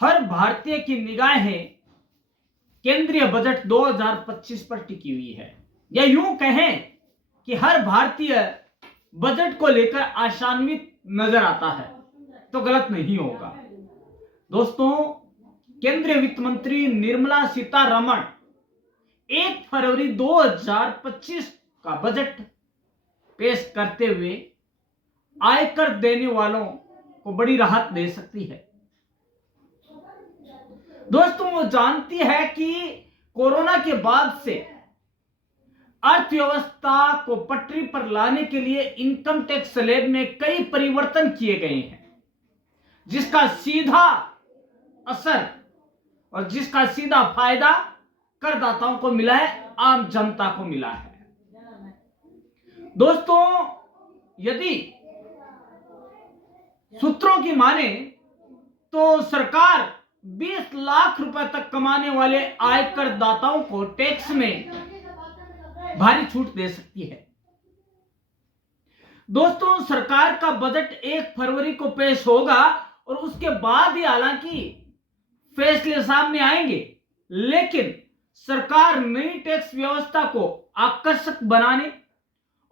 हर भारतीय की निगाहें केंद्रीय बजट 2025 पर टिकी हुई है, या यूं कहें कि हर भारतीय बजट को लेकर आशान्वित नजर आता है तो गलत नहीं होगा। दोस्तों, केंद्रीय वित्त मंत्री निर्मला सीतारमण 1 फरवरी 2025 का बजट पेश करते हुए आयकर देने वालों को बड़ी राहत दे सकती है। दोस्तों, वो जानती है कि कोरोना के बाद से अर्थव्यवस्था को पटरी पर लाने के लिए इनकम टैक्स स्लैब में कई परिवर्तन किए गए हैं, जिसका सीधा असर और जिसका सीधा फायदा करदाताओं को मिला है, आम जनता को मिला है। दोस्तों, यदि सूत्रों की माने तो सरकार 20 लाख रुपए तक कमाने वाले आयकर दाताओं को टैक्स में भारी छूट दे सकती है। दोस्तों, सरकार का बजट 1 फरवरी को पेश होगा और उसके बाद ही हालांकि फैसले सामने आएंगे, लेकिन सरकार नई टैक्स व्यवस्था को आकर्षक बनाने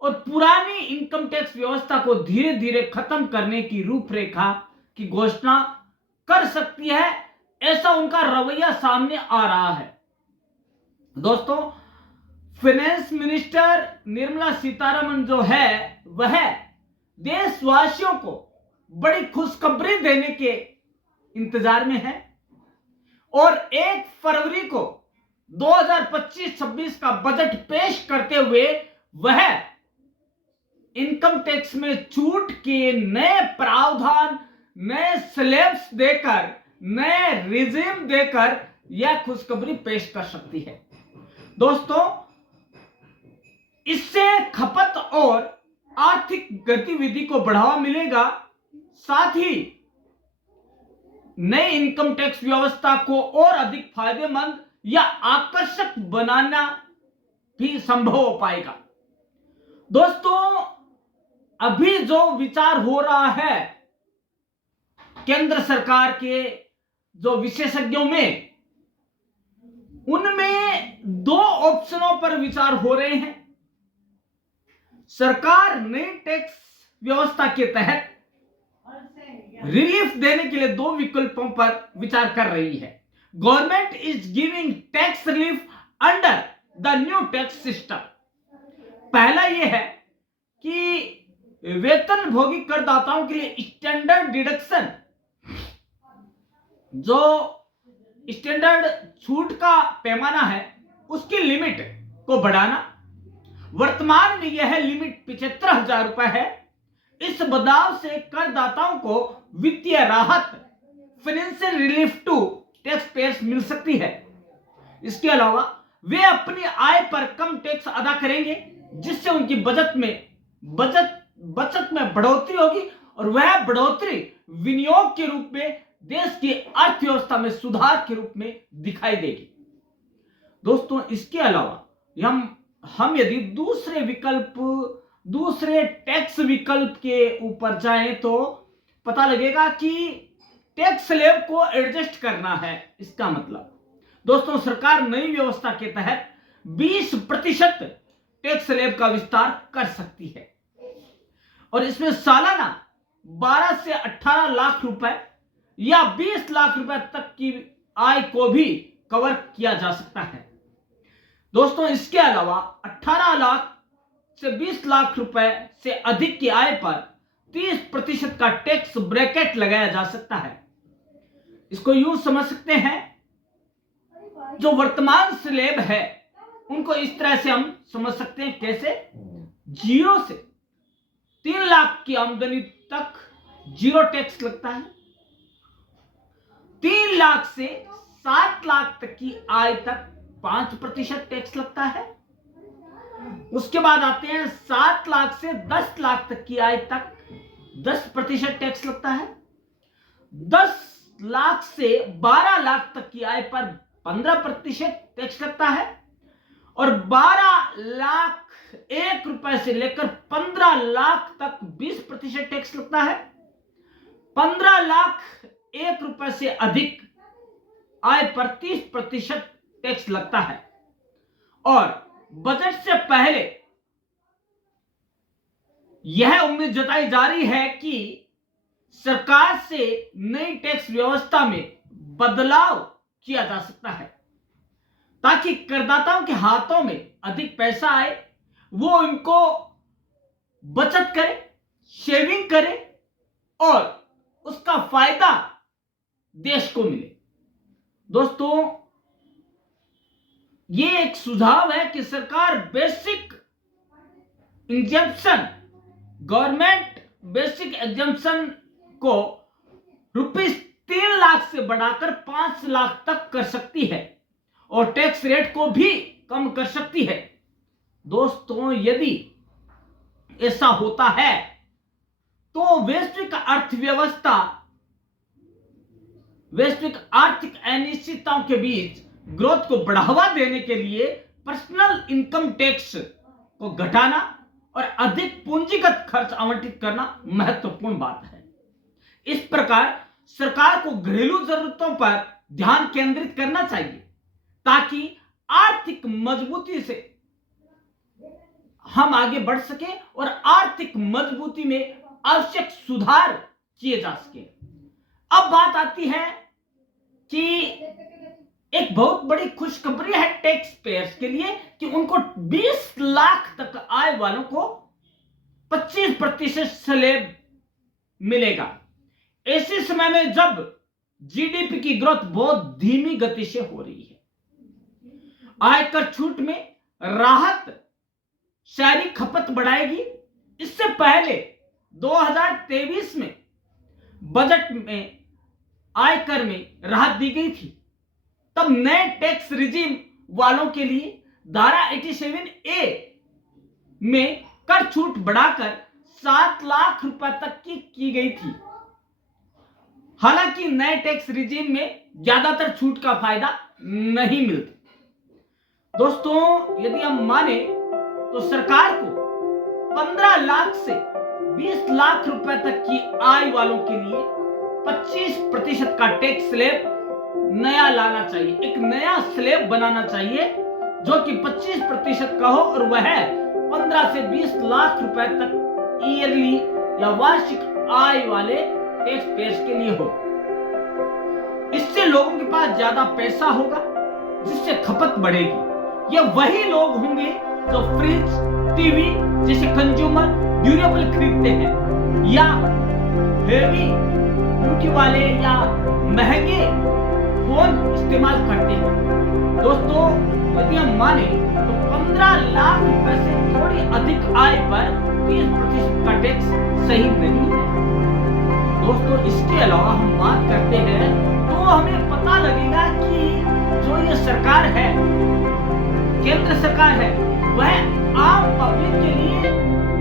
और पुरानी इनकम टैक्स व्यवस्था को धीरे धीरे खत्म करने की रूपरेखा की घोषणा कर सकती है, ऐसा उनका रवैया सामने आ रहा है। दोस्तों, फाइनेंस मिनिस्टर निर्मला सीतारमण जो है वह देशवासियों को बड़ी खुशखबरी देने के इंतजार में है और 1 फरवरी को 2025-26 का बजट पेश करते हुए वह इनकम टैक्स में छूट के नए प्रावधान, नए स्लैब्स देकर, नए रिजीम देकर यह खुशखबरी पेश कर सकती है। दोस्तों, इससे खपत और आर्थिक गतिविधि को बढ़ावा मिलेगा, साथ ही नई इनकम टैक्स व्यवस्था को और अधिक फायदेमंद या आकर्षक बनाना भी संभव हो पाएगा। दोस्तों, अभी जो विचार हो रहा है केंद्र सरकार के जो विशेषज्ञों में, उनमें 2 ऑप्शनों पर विचार हो रहे हैं। सरकार नई टैक्स व्यवस्था के तहत रिलीफ देने के लिए 2 विकल्पों पर विचार कर रही है। Government is giving tax relief under the new tax system. पहला यह है कि वेतन भोगी करदाताओं के लिए स्टैंडर्ड डिडक्शन, जो स्टैंडर्ड छूट का पैमाना है, उसकी लिमिट को बढ़ाना। वर्तमान में यह लिमिट 75,000 रुपए है। इस बदलाव से करदाताओं को वित्तीय राहत, financial relief to tax payers मिल सकती है। इसके अलावा वे अपनी आय पर कम टैक्स अदा करेंगे, जिससे उनकी बचत में बढ़ोतरी होगी और वह बढ़ोतरी विनियोग के रूप में देश की अर्थव्यवस्था में सुधार के रूप में दिखाई देगी। दोस्तों, इसके अलावा हम यदि दूसरे टैक्स विकल्प के ऊपर जाएं तो पता लगेगा कि टैक्स स्लैब को एडजस्ट करना है। इसका मतलब दोस्तों, सरकार नई व्यवस्था के तहत 20% टैक्स स्लैब का विस्तार कर सकती है और इसमें सालाना 12 से 18 लाख रुपए या 20 लाख रुपए तक की आय को भी कवर किया जा सकता है। दोस्तों, इसके अलावा 18 लाख से 20 लाख रुपए से अधिक की आय पर 30% का टैक्स ब्रैकेट लगाया जा सकता है। इसको यूं समझ सकते हैं, जो वर्तमान स्लैब है उनको इस तरह से हम समझ सकते हैं। कैसे? 0 से 3 लाख की आमदनी तक 0 टैक्स लगता है। 3 लाख से 7 लाख तक की आय तक 5% टैक्स लगता है। उसके बाद आते हैं 7 लाख से 10 लाख तक की आय तक 10% टैक्स लगता है। 10 लाख से 12 लाख तक की आय पर 15% टैक्स लगता है और 12 लाख 1 रुपए से लेकर 15 लाख तक 20% टैक्स लगता है। 15 लाख 1 रुपए से अधिक आय पर 30% टैक्स लगता है और बजट से पहले यह उम्मीद जताई जा रही है कि सरकार से नई टैक्स व्यवस्था में बदलाव किया जा सकता है ताकि करदाताओं के हाथों में अधिक पैसा आए, वो इनको बचत करे, सेविंग करे और उसका फायदा देश को मिले। दोस्तों, ये एक सुझाव है कि सरकार basic exemption, government basic exemption को ₹3 लाख से बढ़ाकर 5 लाख तक कर सकती है और टैक्स रेट को भी कम कर सकती है। दोस्तों, यदि ऐसा होता है तो वैश्विक अर्थव्यवस्था, वैश्विक आर्थिक अनिश्चितताओं के बीच ग्रोथ को बढ़ावा देने के लिए पर्सनल इनकम टैक्स को घटाना और अधिक पूंजीगत खर्च आवंटित करना महत्वपूर्ण बात है। इस प्रकार सरकार को घरेलू जरूरतों पर ध्यान केंद्रित करना चाहिए ताकि आर्थिक मजबूती से हम आगे बढ़ सके और आर्थिक मजबूती में आवश्यक सुधार किए जा सके। अब बात आती है कि एक बहुत बड़ी खुशखबरी है टैक्स पेयर्स के लिए कि उनको 20 लाख तक आय वालों को 25% स्लैब मिलेगा। ऐसे समय में जब जीडीपी की ग्रोथ बहुत धीमी गति से हो रही है, आयकर छूट में राहत शहरी खपत बढ़ाएगी। इससे पहले 2023 में बजट में आयकर में राहत दी गई थी, तब नए टैक्स रिजीम वालों के लिए धारा 87A में कर छूट बढ़ाकर 7 लाख रुपए तक की गई थी। हालांकि नए टैक्स रिजीम में ज्यादातर छूट का फायदा नहीं मिलता। दोस्तों, यदि हम माने तो सरकार को 15 लाख से 20 लाख रुपए तक की आय वालों के लिए 25% का टैक्स स्लैब नया लाना चाहिए। एक नया स्लैब बनाना चाहिए जो कि 25% का हो और वह 15 से 20 लाख रुपए तक ईयरली या वार्षिक आय वाले टैक्स पेयर्स के लिए हो। इससे लोगों के पास ज्यादा पैसा होगा जिससे खपत बढ़ेगी। ये वही लोग होंगे जो फ्रिज, टीवी जैसे कंज्यूमर ड्यूरेबल खरीदते हैं या हेवी ड्यूटी वाले या महंगे फोन इस्तेमाल करते हैं। दोस्तों, यदि हम माने तो 15 लाख रुपए से थोड़ी अधिक आय पर 30% का टैक्स सही नहीं है। दोस्तों, इसके अलावा हम बात करते हैं तो हमें पता लगेगा कि जो ये सरकार है, केंद्र सरकार है, वह आम पब्लिक के लिए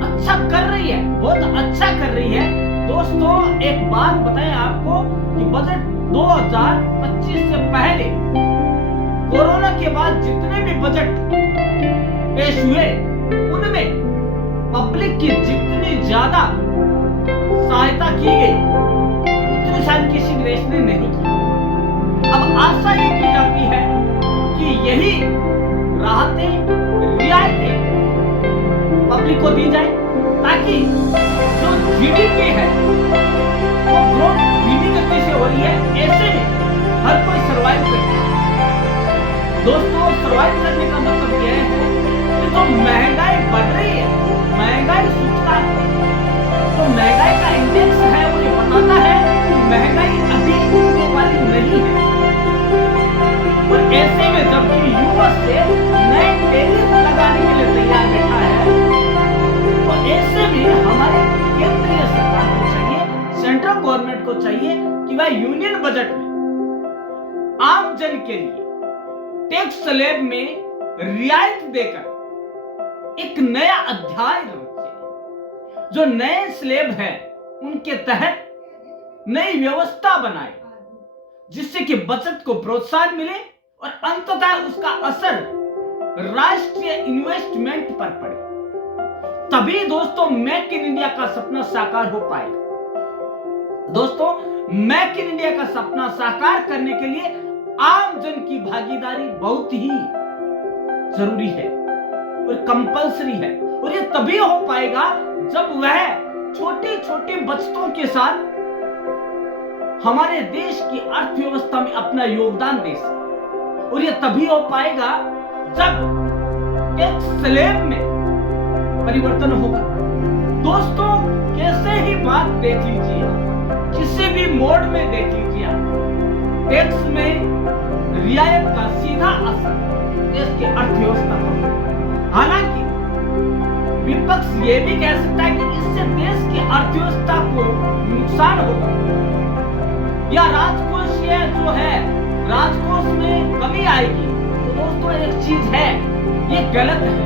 अच्छा कर रही है, बहुत अच्छा कर रही है। दोस्तों, एक बात बताएं आपको कि बजट 2025 से पहले कोरोना के बाद जितने भी बजट पेश हुए उनमें पब्लिक की जितनी ज्यादा सहायता की गई उतनी शायद किसी देश ने नहीं की। अब आशा ये की जाती है कि यही राहतें, रियायतें पब्लिक को दी जाए ताकि जो जीडीपी है वो ग्रोथ धीमी गति से हो रही है, ऐसे में हर कोई सर्वाइव करे। दोस्तों, सर्वाइव करने का मतलब यह है कि जो महंगाई बढ़ रही है, महंगाई सूचकांक, तो महंगाई का इंडेक्स है वो ये बताता है कि महंगाई अभी रुकने वाली नहीं है। और ऐसे में जबकि यूएस से नए टैरिफ लगाने के लिए तैयार बैठा है, तो ऐसे में हमारे केंद्रीय सरकार को चाहिए, सेंट्रल गवर्नमेंट को चाहिए कि वह यूनियन बजट में आम जन के लिए टैक्स स्लैब में रियायत देकर एक नया अध्याय रखे। जो नए स्लैब है उनके तहत नई व्यवस्था बनाए जिससे कि बचत को प्रोत्साहन मिले और अंततः उसका असर राष्ट्रीय इन्वेस्टमेंट पर पड़े। तभी दोस्तों मेक इन इंडिया का सपना साकार हो पाएगा। दोस्तों, मेक इन इंडिया का सपना साकार करने के लिए आम जन की भागीदारी बहुत ही जरूरी है और कंपल्सरी है, और ये तभी हो पाएगा जब वह छोटे छोटे बचतों के साथ हमारे देश की अर्थव्यवस्था में अपना योगदान दे सके। और ये तभी हो पाएगा जब टैक्स स्लैब में परिवर्तन होगा। दोस्तों, कैसे ही बात देख लीजिए, किसी भी मोड में देख लीजिए, टैक्स में रियायत का सीधा असर देश की अर्थव्यवस्था पर। हालांकि विपक्ष ये भी कह सकता है कि इससे देश की अर्थव्यवस्था को नुकसान होगा या राजकोषीय जो है राजकोष में कमी आएगी। तो दोस्तों, एक चीज है, ये गलत है।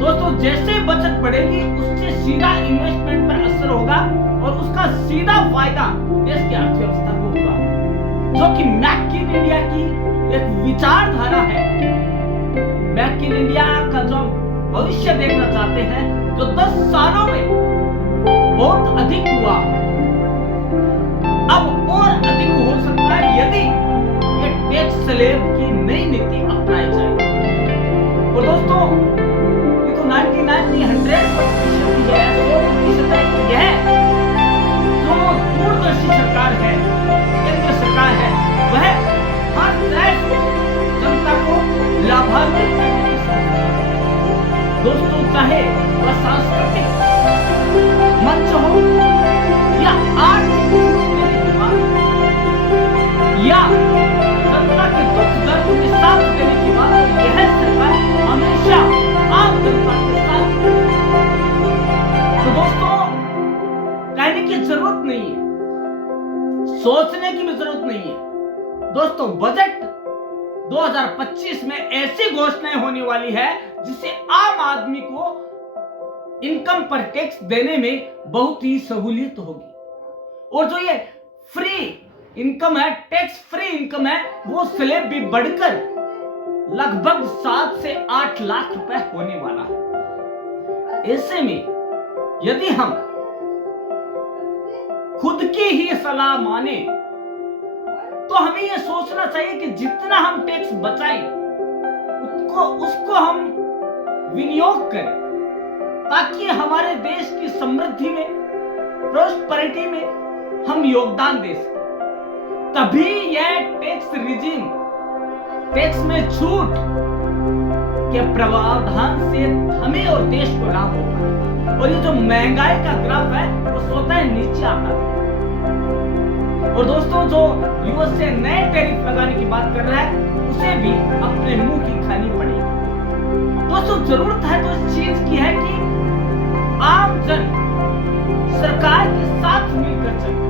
दोस्तों, जैसे बचत बढ़ेगी उससे सीधा इन्वेस्टमेंट पर असर होगा और उसका सीधा फायदा देश की अर्थव्यवस्था को होगा, जो कि मेक इन इंडिया की एक विचारधारा है। मेक इन इंडिया का जो भविष्य देखना चाहते हैं, जो 10 सालों में बहुत अधिक हुआ, अब और अधिक हो सकता है यदि ये टैक्स स्लैब की नई नीति अपनाई जाए। और दोस्तों, ये तो 99 100% है, 100% है कि यह जो दूरदर्शी सरकार है, केंद्र सरकार है, वह हर तरह से जनता को लाभान्वित करने की सोचती है। दोस्तों, चाहे वह सांस्कृतिक मंच हो या आर्थिक या जनता के दुख दर्द के साथ देने की बात, यह सरकार हमेशा आम जनता के साथ है। तो दोस्तों, कहने की जरूरत नहीं है, सोचने की भी जरूरत नहीं है। दोस्तों, बजट 2025 में ऐसी घोषणाएं होने वाली है जिससे आम आदमी को इनकम पर टैक्स देने में बहुत ही सहूलियत होगी। और जो ये फ्री इनकम है, टैक्स फ्री इनकम है, वो स्लैब भी बढ़कर लगभग 7 से 8 लाख रुपए होने वाला है। ऐसे में यदि हम खुद की ही सलाह माने तो हमें यह सोचना चाहिए कि जितना हम टैक्स बचाएं उसको हम विनियोग करें, ताकि हमारे देश की समृद्धि में, प्रॉस्पेरिटी में हम योगदान दे सकें। तभी यह टैक्स रिजीम, टैक्स में छूट के प्रावधान से हमें और देश को लाभ होगा। और ये जो महंगाई का ग्राफ है वो स्वतः नीचे आता है। और दोस्तों, जो यूएस से नए टैरिफ लगाने की बात कर रहा है, उसे भी अपने मुंह की खानी पड़ेगी। दोस्तों, जरूरत है तो इस चीज की है कि आम जन सरकार के साथ मिलकर चले।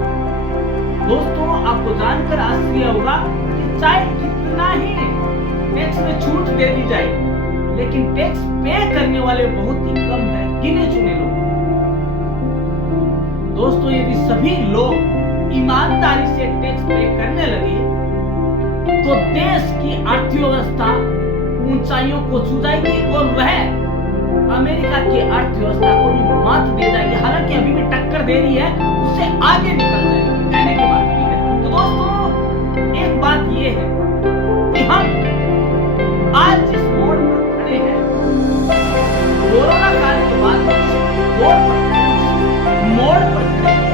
दोस्तों, आपको जानकर आश्चर्य होगा कि चाहे कितना ही टैक्स में छूट दे दी जाए, लेकिन टैक्स पे करने वाले बहुत ही कम है, गिने चुने लोग। दोस्तों, यदि सभी लोग ईमानदारी से टैक्स पे करने लगे तो देश की अर्थव्यवस्था ऊंचाइयों को छू जाएगी और वह अमेरिका की अर्थव्यवस्था को भी मात दे जाएगी। हालांकि अभी भी टक्कर दे रही है, उससे आगे निकल जाएगी, कहने की बात की है। तो दोस्तों, एक बात ये है कि हम आज जिस मोड़ पर खड़े हैं, कोरोना काल के बाद मोड़ पर खड़े हैं।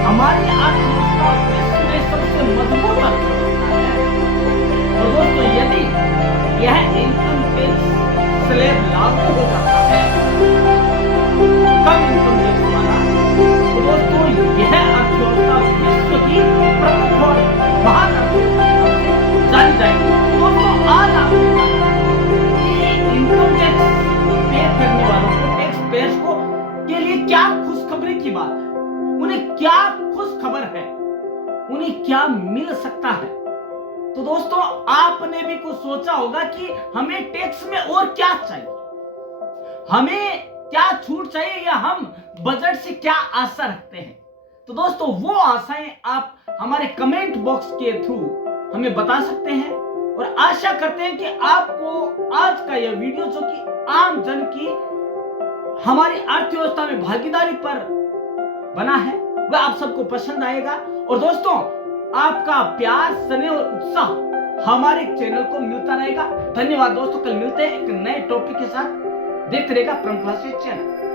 हमारी अर्थव्यवस्था विश्व में सबसे मजबूत अर्थव्यवस्था है। और दोस्तों, यदि यह इनकम टैक्स स्लैब लागू हो जाता है, कम इनकम टैक्स वाला, तो दोस्तों यह अर्थव्यवस्था विश्व की प्रमुख और महान अर्थव्यवस्था जानी जाएगी। दोस्तों, आज आपने जाना कि इनकम टैक्स पे करने वालों को, टैक्स पेयर्स को के लिए क्या खुशखबरी की बात है, उन्हें क्या खुश खबर है, उन्हें क्या मिल सकता है। तो दोस्तों, आपने भी कुछ सोचा होगा कि हमें टैक्स में और क्या चाहिए, हमें क्या छूट चाहिए, या हम बजट से क्या आशा रखते हैं। तो दोस्तों, वो आशाएं आप हमारे कमेंट बॉक्स के थ्रू हमें बता सकते हैं, और आशा करते हैं कि आपको आज का यह वीडियो, जो कि आम जन की हमारी अर्थव्यवस्था में भागीदारी पर बना है, वह आप सबको पसंद आएगा। और दोस्तों, आपका प्यार, स्नेह और उत्साह हमारे चैनल को मिलता रहेगा। धन्यवाद दोस्तों, कल मिलते हैं एक नए टॉपिक के साथ। देखते रहेगा परम क्लासेस चैनल।